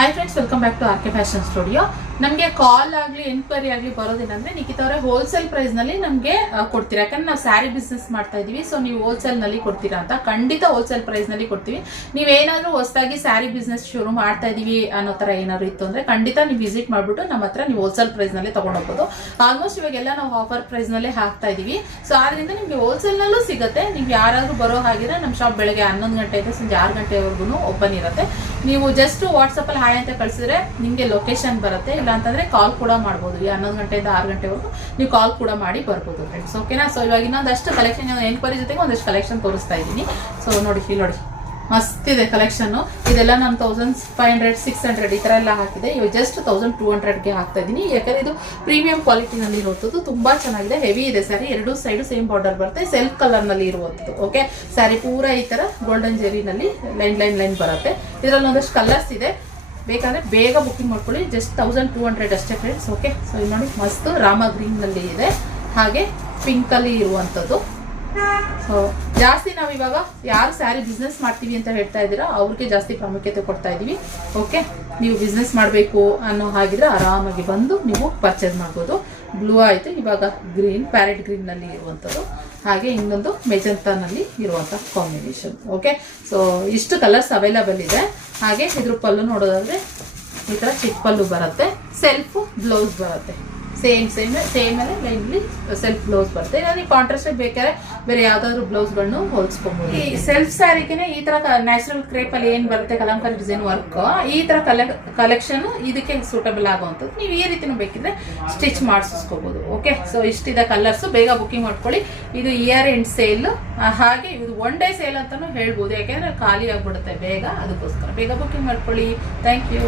Hi friends, welcome back to RK fashion studio. ನಮಗೆ call ಆಗಲಿ enquiry ಆಗಲಿ ಬರೋದಿಲ್ಲ ಅಂದರೆ ನಿಖಿತಾ ಅವರೇ ಹೋಲ್ಸೇಲ್ ಪ್ರೈಸ್ನಲ್ಲಿ ನಮಗೆ ಕೊಡ್ತೀರಾ. ಯಾಕಂದ್ರೆ ನಾವು ಸ್ಯಾರಿ ಬಿಸ್ನೆಸ್ ಮಾಡ್ತಾ ಇದ್ದೀವಿ. ಸೊ ನೀವು ಹೋಲ್ಸೇಲ್ನಲ್ಲಿ ಕೊಡ್ತೀರಾ ಅಂತ ಖಂಡಿತ ಹೋಲ್ಸೇಲ್ ಪ್ರೈಸ್ನಲ್ಲಿ ಕೊಡ್ತೀವಿ. ನೀವೇನಾದರೂ ಹೊಸದಾಗಿ ಸ್ಯಾರಿ ಬಿಸ್ನೆಸ್ ಶುರು ಮಾಡ್ತಾ ಇದ್ದೀವಿ ಅನ್ನೋ ಥರ ಏನಾದ್ರು ಇತ್ತು ಅಂದರೆ ಖಂಡಿತ ನೀವು ವಿಸಿಟ್ ಮಾಡಿಬಿಟ್ಟು ನಮ್ಮ ಹತ್ರ ನೀವು ಹೋಲ್ಸೇಲ್ ಪ್ರೈಸ್ನಲ್ಲಿ ತೊಗೊಂಡೋಗ್ಬೋದು. ಆಲ್ಮೋಸ್ಟ್ ಇವಾಗೆಲ್ಲ ನಾವು ಆಫರ್ ಪ್ರೈಸ್ನಲ್ಲೇ ಹಾಕ್ತಾ ಇದ್ದೀವಿ. ಸೊ ಆದ್ದರಿಂದ ನಿಮಗೆ ಹೋಲ್ಸೇಲ್ನಲ್ಲೂ ಸಿಗುತ್ತೆ. ನೀವು ಯಾರಾದರೂ ಬರೋ ಹಾಗಿದ್ರೆ ನಮ್ಮ ಶಾಪ್ ಬೆಳಗ್ಗೆ 11 ಗಂಟೆಯಿಂದ ಸಂಜೆ 6 ಗಂಟೆವರೆಗೂ ಓಪನ್ ಇರುತ್ತೆ. ನೀವು ಜಸ್ಟ್ ವಾಟ್ಸಪ್ಪಲ್ಲಿ ಹಾಯ್ ಅಂತ ಕಳಿಸಿದ್ರೆ ನಿಮಗೆ ಲೊಕೇಶನ್ ಬರುತ್ತೆ. ಇಲ್ಲ ಅಂತಂದ್ರೆ ಕಾಲ್ ಕೂಡ ಮಾಡ್ಬೋದು. ಈ 11 ಗಂಟೆಯಿಂದ 6 ಗಂಟೆವರೆಗೂ ನೀವು ಕಾಲ್ ಕೂಡ ಮಾಡಿ ಬರ್ಬೋದು ಫ್ರೆಂಡ್ಸ್. ಓಕೆನಾ? ಸೊ ಇವಾಗ ಇನ್ನೊಂದಷ್ಟು ಕಲೆಕ್ಷನ್ ಎನ್ಕ್ವೈರಿ ಜೊತೆಗೆ ಒಂದಷ್ಟು ಕಲೆಕ್ಷನ್ ತೋರಿಸ್ತಾ ಇದ್ದೀನಿ. ಸೊ ನೋಡಿ, ಇಲ್ಲಿ ನೋಡಿ, ಮಸ್ತಿದೆ ಕಲೆಕ್ಷನ್. ಇದೆಲ್ಲ ನಾನು 1500 600 ಈ ಥರ ಎಲ್ಲ ಹಾಕಿದೆ. ಇವಾಗ ಜಸ್ಟ್ 1200ಗೆ ಹಾಕ್ತಾ ಇದ್ದೀನಿ. ಯಾಕಂದ್ರೆ ಇದು ಪ್ರೀಮಿಯಂ ಕ್ವಾಲಿಟಿನಲ್ಲಿ ಇರುವಂಥದ್ದು. ತುಂಬಾ ಚೆನ್ನಾಗಿದೆ, ಹೆವಿ ಇದೆ ಸ್ಯಾರಿ. ಎರಡು ಸೈಡು ಸೇಮ್ ಬಾರ್ಡರ್ ಬರುತ್ತೆ, ಸೆಲ್ಫ್ ಕಲರ್ನಲ್ಲಿ ಇರುವಂಥದ್ದು. ಓಕೆ, ಸ್ಯಾರಿ ಪೂರ ಈ ಥರ ಗೋಲ್ಡನ್ ಜೆರಿನಲ್ಲಿ ಲೈನ್ ಬರುತ್ತೆ. ಇದರಲ್ಲಿ ಒಂದಷ್ಟು ಕಲರ್ಸ್ ಇದೆ. ಬೇಕಾದ್ರೆ ಬೇಗ ಬುಕ್ಕಿಂಗ್ ಮಾಡ್ಕೊಳ್ಳಿ. ಜಸ್ಟ್ 1200 ಅಷ್ಟೇ ಫ್ರೆಂಡ್ಸ್. ಓಕೆ, ಸೊ ಇದು ನೋಡಿ, ಮಸ್ತ್ ರಾಮ ಗ್ರೀನ್ನಲ್ಲಿ ಇದೆ, ಹಾಗೆ ಪಿಂಕಲ್ಲಿ ಇರುವಂಥದ್ದು. ಸೊ ಜಾಸ್ತಿ ನಾವು ಇವಾಗ ಯಾರು ಸ್ಯಾರಿ ಬಿಸ್ನೆಸ್ ಮಾಡ್ತೀವಿ ಅಂತ ಹೇಳ್ತಾ ಇದ್ದೀರಾ ಅವ್ರಿಗೆ ಜಾಸ್ತಿ ಪ್ರಾಮುಖ್ಯತೆ ಕೊಡ್ತಾ ಇದ್ದೀವಿ. ಓಕೆ, ನೀವು ಬಿಸ್ನೆಸ್ ಮಾಡಬೇಕು ಅನ್ನೋ ಹಾಗಿದ್ರೆ ಆರಾಮಾಗಿ ಬಂದು ನೀವು ಪರ್ಚೇಸ್ ಮಾಡ್ಬೋದು. ಬ್ಲೂ ಆಯಿತು, ಇವಾಗ ಗ್ರೀನ್, ಪ್ಯಾರೆಟ್ ಗ್ರೀನ್ನಲ್ಲಿ ಇರುವಂಥದ್ದು, ಹಾಗೆ ಇನ್ನೊಂದು ಮೆಜಂತಾನಲ್ಲಿ ಇರುವಂಥ ಕಾಂಬಿನೇಷನ್. ಓಕೆ, ಸೊ ಇಷ್ಟು ಕಲರ್ಸ್ ಅವೈಲಬಲ್ ಇದೆ. ಹಾಗೆ ಇದ್ರ ಪಲ್ಲು ನೋಡೋದಾದ್ರೆ ಈ ಥರ ಚಿಕ್ಕ ಪಲ್ಲು ಬರುತ್ತೆ, ಸೆಲ್ಫ್ ಬ್ಲೌಸ್ ಬರುತ್ತೆ. ಸೇಮ್ ಅಲ್ಲೇ ಲೈನ್ಲಿ ಸೆಲ್ಫ್ ಬ್ಲೌಸ್ ಬರುತ್ತೆ. ಇಲ್ಲ ಕಾಂಟ್ರಾಸ್ಟ್ ಬೇಕಾದ್ರೆ ಬೇರೆ ಯಾವ್ದಾದ್ರು ಬ್ಲೌಸ್ಗಳನ್ನು ಹೋಲಿಸ್ಕೊಬಹುದು. ಈ ಸೆಲ್ಫ್ ಸ್ಯಾರಿಗೆನೆ ಈ ತರ ನ್ಯಾಚುರಲ್ ಕ್ರೇಪ್ ಅಲ್ಲಿ ಏನ್ ಬರುತ್ತೆ ಕಲಂಕಾರಿ ಡಿಸೈನ್ ವರ್ಕ್, ಈ ತರ ಕಲೆಕ್ಷನ್ ಇದಕ್ಕೆ ಸೂಟಬಲ್ ಆಗುವಂಥದ್ದು. ನೀವು ಈ ರೀತಿನೂ ಬೇಕಿದ್ರೆ ಸ್ಟಿಚ್ ಮಾಡಿಸ್ಕೋಬಹುದು. ಓಕೆ, ಸೊ ಇಷ್ಟಿದೆ ಕಲರ್ಸ್. ಬೇಗ ಬುಕಿಂಗ್ ಮಾಡ್ಕೊಳ್ಳಿ. ಇದು ಇಯರ್ ಎಂಡ್ ಸೇಲ್, ಹಾಗೆ ಇದು 1 ಡೇ ಸೇಲ್ ಅಂತಾನು ಹೇಳ್ಬೋದು. ಯಾಕೆಂದ್ರೆ ಖಾಲಿ ಆಗ್ಬಿಡುತ್ತೆ ಬೇಗ, ಅದಕ್ಕೋಸ್ಕರ ಬೇಗ ಬುಕಿಂಗ್ ಮಾಡ್ಕೊಳ್ಳಿ. Thank you.